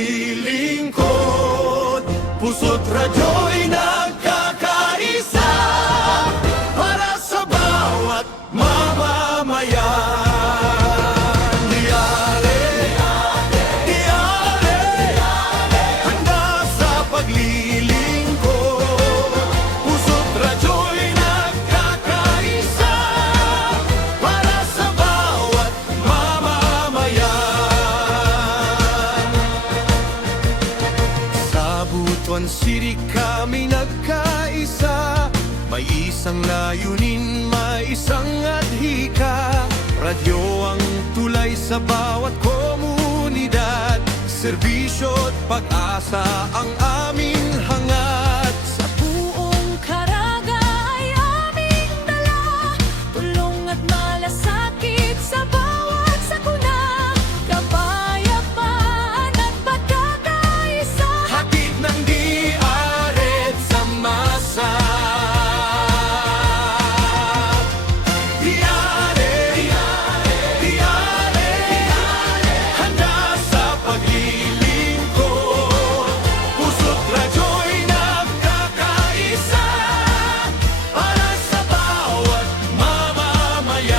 paglilingkod, puso't radyo'y nagkakaisa para sa bawat mamamayan. Handa sa paglilingkod, puso't radyo'y nagkakaisa para sa bawat mamamayan. Sa Butuan City kami nagkaisa, may isang layunin, may isang adhika. Radyo ang tulay sa bawat komunidad, serbisyo't pag-asa ang aming hangad. Sa buong Caraga ay aming dala, tulong at malasakit sa bawat sakuna, kapayapaan at pagkakaisa. Hatid ng di-aret sa masa. Handa sa paglilingkod, puso't radyo'y nagkakaisa para sa bawat mamamayan.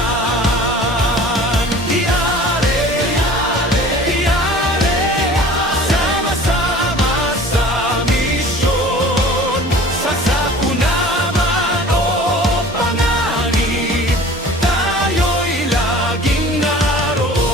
Sama-sama sa misyon, sa sakuna man o panganib, tayo'y laging naroon.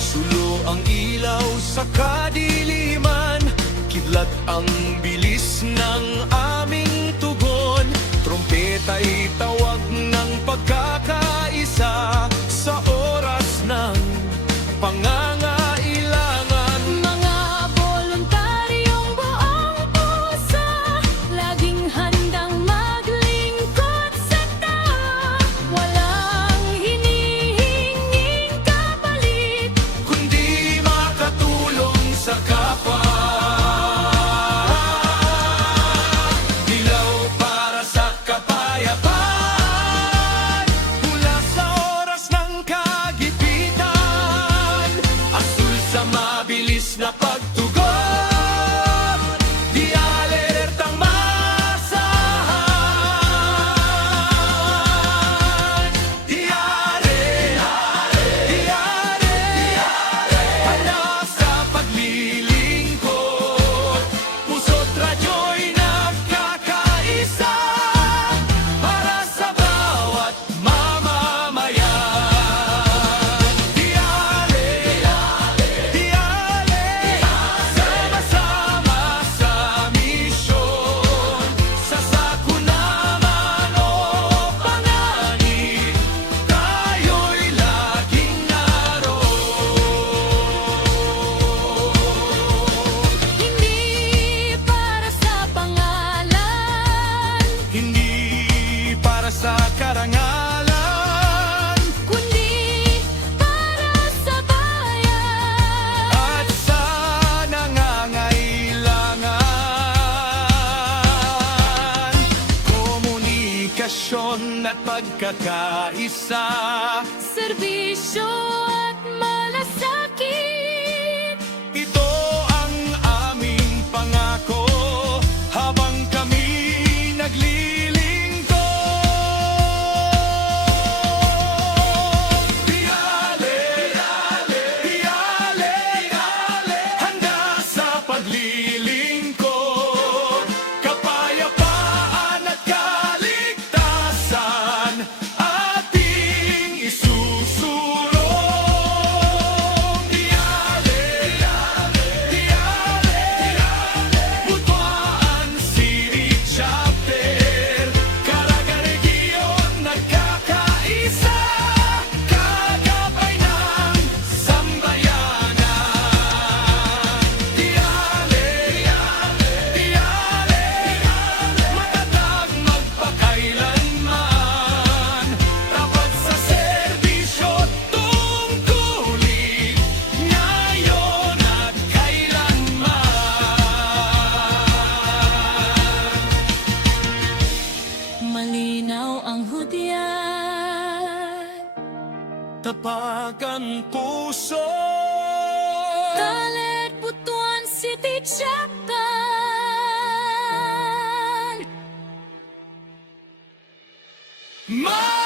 Sulo ang ilaw sa kadiliman, kidlat ang bilis ng aming tugon, trompeta'y tawag ng pagkakaisa sa oras ng pangangailangan. Mga voluntaryong buong puso, laging handang maglingkod sa tao, walang hinihinging kapalit. Kundi makatulong sa kapwa, dilaw para sa kapayapaan, mula sa oras ng kagipitan, asul sa mabilis na pagtugon, di alertang masahan. Handa sa paglilingkod, puso't radyo'y nagkakaisa para sa bawat mamamayan. Sama-sama sa misyon, sa sakuna man o panganib, tayo'y laging naroon. Hindi para sa pangalan, Hindi para sa karangalan kundi para sa bayan. at sa nangangailangan. Komunikasyon at pagkakaisa, Serbisyo at malasakit, ito ang aming pangako habang kami naglilingkod. Handa sa paglilingkod, kapayapaan at kaligtasan ating isusulong. Tapakan puso. Talit Butuan City, Japan. Ma